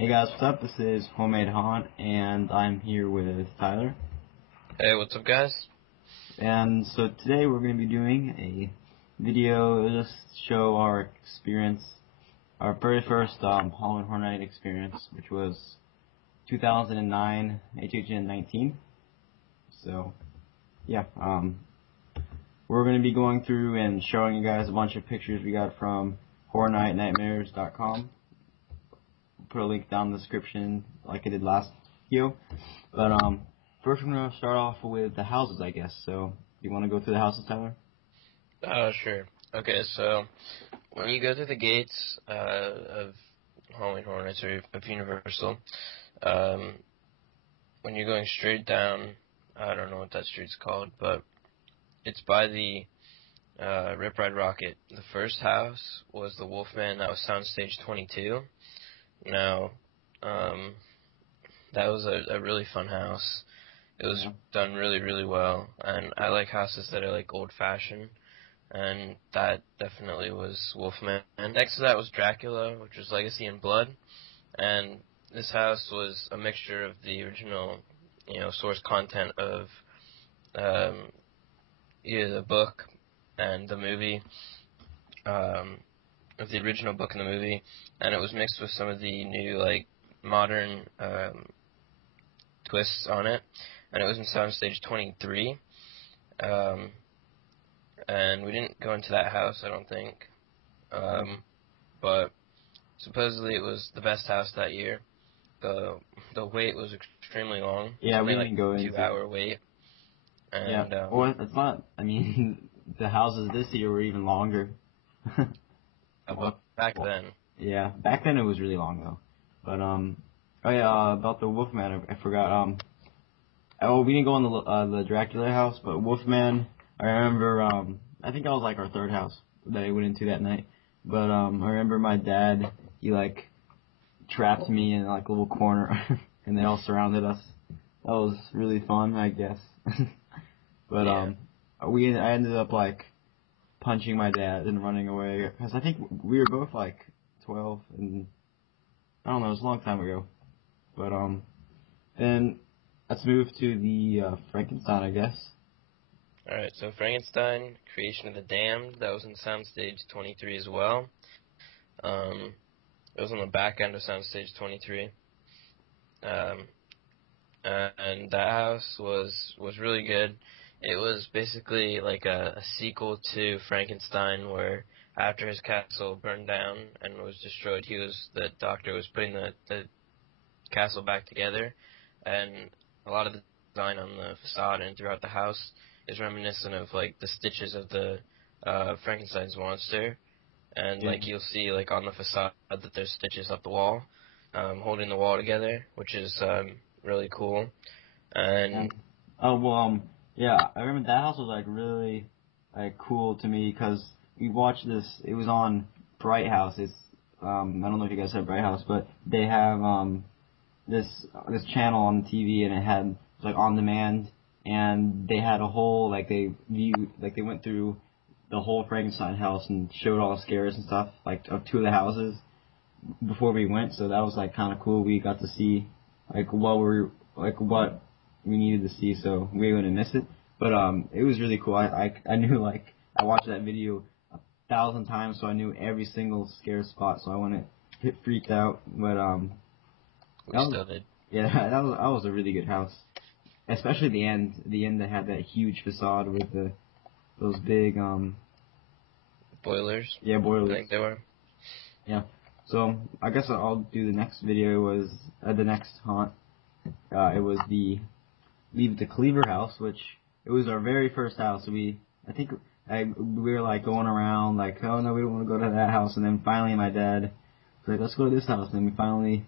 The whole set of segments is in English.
Hey guys, what's up? This is HomemadeHaunt, and I'm here with Tyler. Hey, what's up, guys? And so today we're going to be doing a video to just show our experience, our very first Halloween Horror Night experience, which was 2009 HHN 19. So, yeah, we're going to be going through and showing you guys a bunch of pictures we got from HorrorNightNightmares.com. Put a link down in the description like I did last video. But first we're going to start off with the houses, I guess. So, you want to go through the houses, Tyler? Sure. Okay, so when you go through the gates of Halloween Horror Nights or of Universal, when you're going straight down, I don't know what that street's called, but it's by the Rip Ride Rocket. The first house was the Wolfman. That was Soundstage 22. Now, that was a really fun house. It was done really, really well, and I like houses that are like old-fashioned, and that definitely was Wolfman. And next to that was Dracula, which was Legacy in Blood, and this house was a mixture of the original, source content of either the book and the movie, of the original book and the movie, and it was mixed with some of the new, like, modern twists on it, and it was in Soundstage 23, and we didn't go into that house, I don't think, but supposedly it was the best house that year. The wait was extremely long. Yeah, we didn't like go into 2-hour wait. And, yeah, well, it's not, I mean, the houses this year were even longer. Back then. Yeah, back then it was really long, though. But, oh yeah, about the Wolfman, I forgot, we didn't go in the Dracula house, but Wolfman, I remember, I think that was like our third house that I went into that night. But, I remember my dad, he, like, trapped me in, like, a little corner, and they all surrounded us. That was really fun, I guess. But, yeah. I ended up, like, punching my dad and running away, because I think we were both, like, 12, and, I don't know, it was a long time ago. But, then, let's move to the, Frankenstein, I guess. Alright, so Frankenstein, Creation of the Damned, that was in Soundstage 23 as well. It was on the back end of Soundstage 23. And that house was really good. It was basically like a sequel to Frankenstein, where after his castle burned down and was destroyed, the doctor was putting the castle back together, and a lot of the design on the facade and throughout the house is reminiscent of like the stitches of the Frankenstein's monster, and like you'll see like on the facade that there's stitches up the wall, holding the wall together, which is really cool. And yeah, I remember that house was like really like cool to me because we watched this. It was on Bright House. It's I don't know if you guys have Bright House, but they have this channel on TV, and it had like on demand, and they had a whole they went through the whole Frankenstein house and showed all the scares and stuff like of two of the houses before we went. So that was like kind of cool. We got to see what we needed to see, so we wouldn't miss it. But it was really cool. I knew I watched that video 1,000 times, so I knew every single scare spot. So I wouldn't get freaked out. But we still did. Yeah, that was a really good house, especially the end. The end that had that huge facade with those big boilers. Yeah, boilers. I think they were. Yeah. So I guess I'll do the next video. Was the next haunt? It was the Leave It to Cleaver house, which it was our very first house. We were like going around like, oh no, we don't want to go to that house, and then finally my dad was like, let's go to this house, and then we finally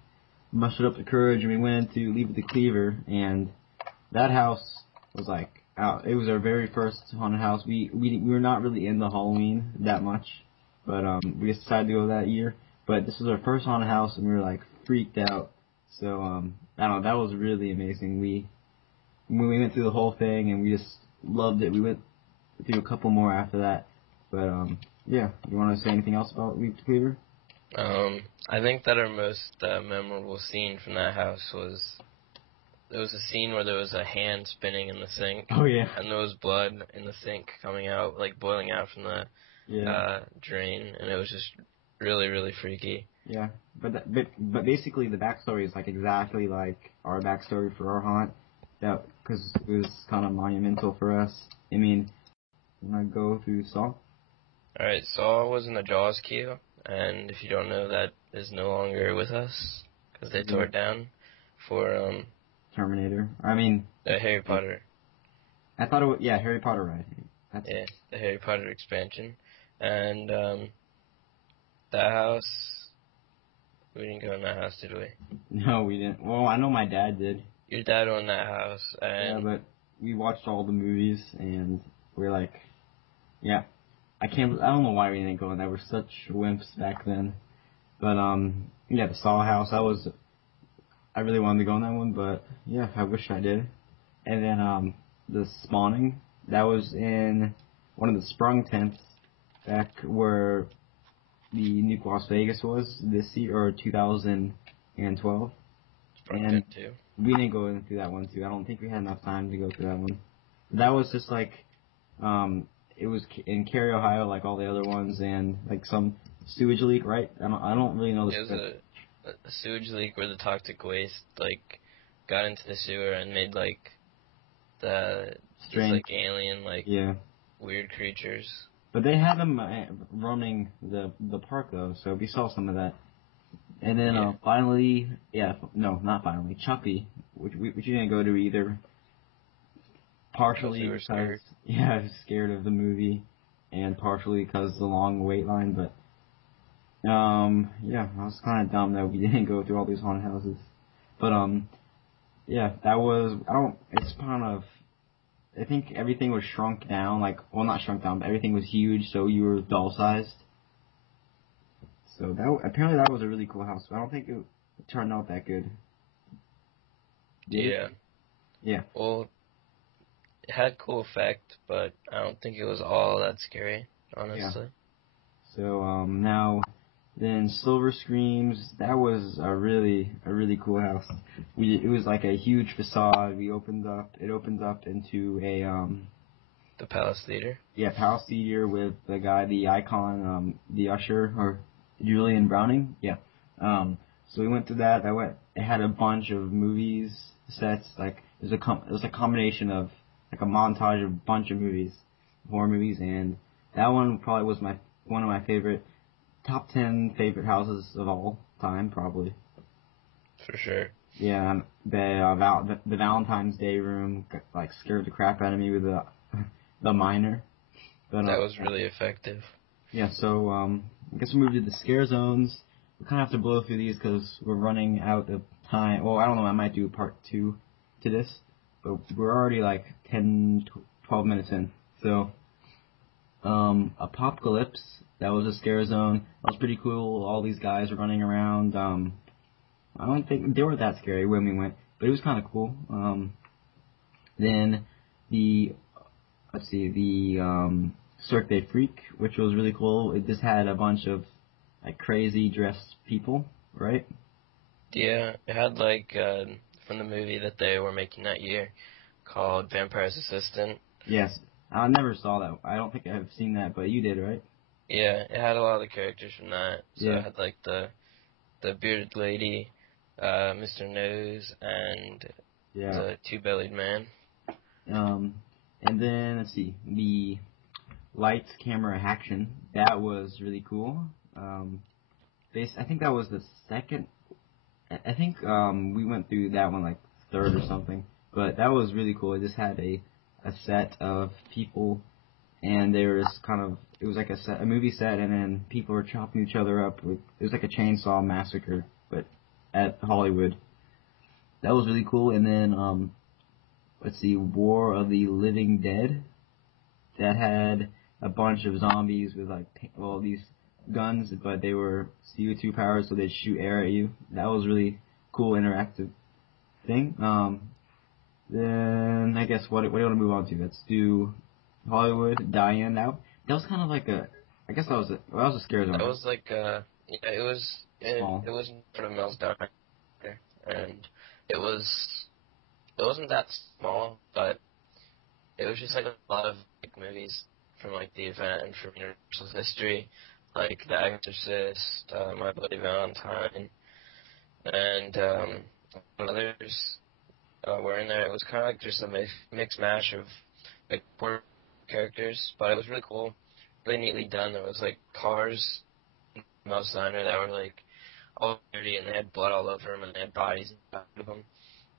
mustered up the courage and we went into Leave It to Cleaver, and that house was like, it was our very first haunted house. We were not really into Halloween that much, but we decided to go that year. But this was our first haunted house, and we were like freaked out. So I don't know, that was really amazing. We went through the whole thing, and we just loved it. We went through a couple more after that. But yeah, you want to say anything else about Leave It to Cleaver? I think that our most memorable scene from that house was there was a scene where there was a hand spinning in the sink, Oh yeah. and there was blood in the sink coming out, like boiling out from the Yeah. drain, and it was just really, really freaky. Yeah. But basically the backstory is like exactly like our backstory for our haunt. That because it was kind of monumental for us. I mean, when I go through Saw. Alright, Saw was in the Jaws queue, and if you don't know, that is no longer with us, because they tore Yeah. it down for Terminator. I mean, the Harry Potter. I thought it was, yeah, Harry Potter, right? That's Yeah, the Harry Potter expansion. And that house, we didn't go in that house, did we? No, we didn't. Well, I know my dad did. Your dad owned that house, Yeah, and but we watched all the movies and we're like, yeah, I don't know why we didn't go in there. We're such wimps back then. But yeah, the Saw house. I really wanted to go in that one, but yeah, I wish I did. And then the spawning. That was in one of the sprung tents back where the Nuke Las Vegas was this year or 2012. And too. we didn't go into that one too. I don't think we had enough time to go through that one. That was just like, it was in Cary, Ohio, like all the other ones, and like some sewage leak, right? I don't really know the It was a sewage leak where the toxic waste like got into the sewer and made like these strange, like alien like yeah. weird creatures. But they had them roaming the park though, so we saw some of that. And then Yeah. finally, no, not finally, Chucky, which you didn't go to either. Partially We were because scared. I was scared of the movie, and partially because the long wait line. But yeah, I was kind of dumb that we didn't go through all these haunted houses. But yeah, that was It's kind of. I think everything was shrunk down. Like, well, not shrunk down, but everything was huge, so you were doll sized. So apparently that was a really cool house, but I don't think it turned out that good. Did it? Yeah. Yeah. Well, it had cool effect, but I don't think it was all that scary, Yeah. honestly. So now then Silver Screams, that was a really cool house. It was like a huge facade. It opens up into a The Palace Theater. Palace Theater with the icon, the usher or Julian Browning. Yeah. So we went through that. It had a bunch of movies sets. Like it was a combination of like a montage of a bunch of movies, horror movies, and that one probably was one of my top 10 favorite houses of all time, probably. For sure. Yeah, the Valentine's Day room like scared the crap out of me with the miner. But That was really effective. yeah, so I guess we moved to the scare zones. We kind of have to blow through these because we're running out of time. Well, I don't know. I might do part 2 to this, but we're already like 10, 12 minutes in. So, Apocalypse. That was a scare zone. That was pretty cool. All these guys were running around. I don't think they were that scary when we went, but it was kind of cool. Then the Cirque du Freak, which was really cool. It just had a bunch of like crazy dressed people, right? Yeah, it had like from the movie that they were making that year called Vampire's Assistant. Yes, I never saw that. I don't think I've seen that, but you did, right? Yeah, it had a lot of the characters from that. So Yeah. it had like the bearded lady, Mr. Nose, and Yeah. the two-bellied man. And then let's see, the lights, camera, action. That was really cool. I think that was the second. I think we went through that one like third or something, but that was really cool. It just had a set of people, and they were just it was like a movie set, and then people were chopping each other up. It was like a chainsaw massacre, but at Hollywood. That was really cool. And then let's see, War of the Living Dead. That had a bunch of zombies with these guns, but they were CO2 powered, so they'd shoot air at you. That was really cool, interactive thing. Then I guess what do you want to move on to? Let's do Hollywood. Diane. That was kind of like I guess that was a scare zone. That was like Yeah, it was Small. it was in front of Mel's Diner, and it was it wasn't that small, but it was just like a lot of like movies from like the event and from Universal's history, like The Exorcist, My Bloody Valentine, and others were in there. It was kind of like just a mixed mash of like four characters, but it was really cool, really neatly done. There was like cars in Mel's Diner that were like all dirty and they had blood all over them and they had bodies inside of them.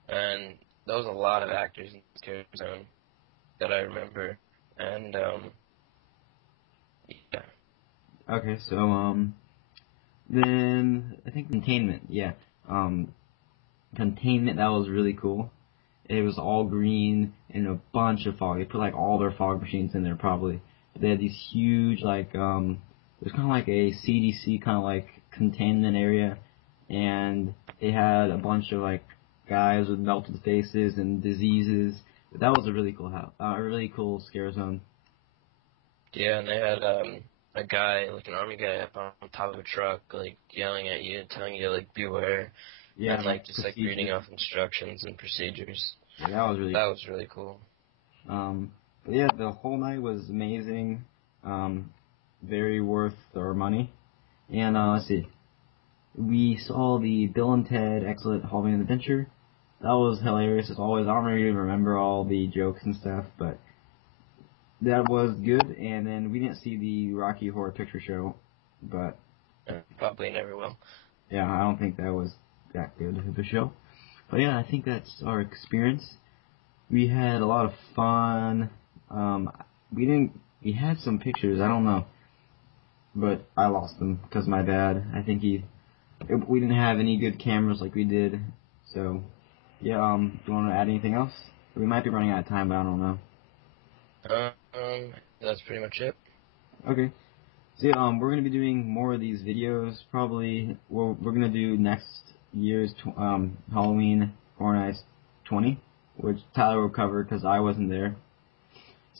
And there was a lot of actors in this character zone that I remember. And yeah, Okay, so then I think containment. Yeah, um, containment. That was really cool. It was all green and a bunch of fog. They put like all their fog machines in there probably. They had these huge it was kind of like a CDC kind of like containment area, and they had a bunch of like guys with melted faces and diseases. That was a really cool house, a really cool scare zone. yeah, and they had a guy, like an army guy, up on top of a truck, like yelling at you, telling you to like beware, Yeah, and and like like just like reading procedures. off instructions and procedures. Yeah, that was really That cool. was really cool. But yeah, the whole night was amazing. Um, very worth our money. And let's see, we saw the Bill and Ted Excellent Halloween Adventure. That was hilarious as always. I don't really remember all the jokes and stuff, but that was good. And then we didn't see the Rocky Horror Picture Show, but Probably never will. yeah, I don't think that was that good of a show. But yeah, I think that's our experience. We had a lot of fun. Um, we had some pictures. I don't know, but I lost them because my dad. I think we didn't have any good cameras like we did. So yeah. Do you want to add anything else? We might be running out of time, but I don't know. That's pretty much it. Okay. So yeah, we're gonna be doing more of these videos. Probably we're gonna do next year's Halloween Horror Nights 20, which Tyler will cover because I wasn't there,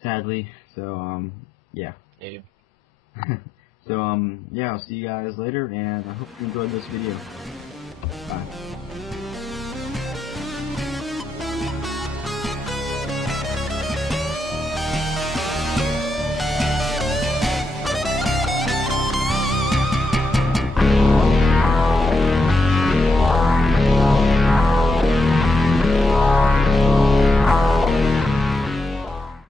sadly. So yeah. Yeah. So yeah, I'll see you guys later, and I hope you enjoyed this video. Bye.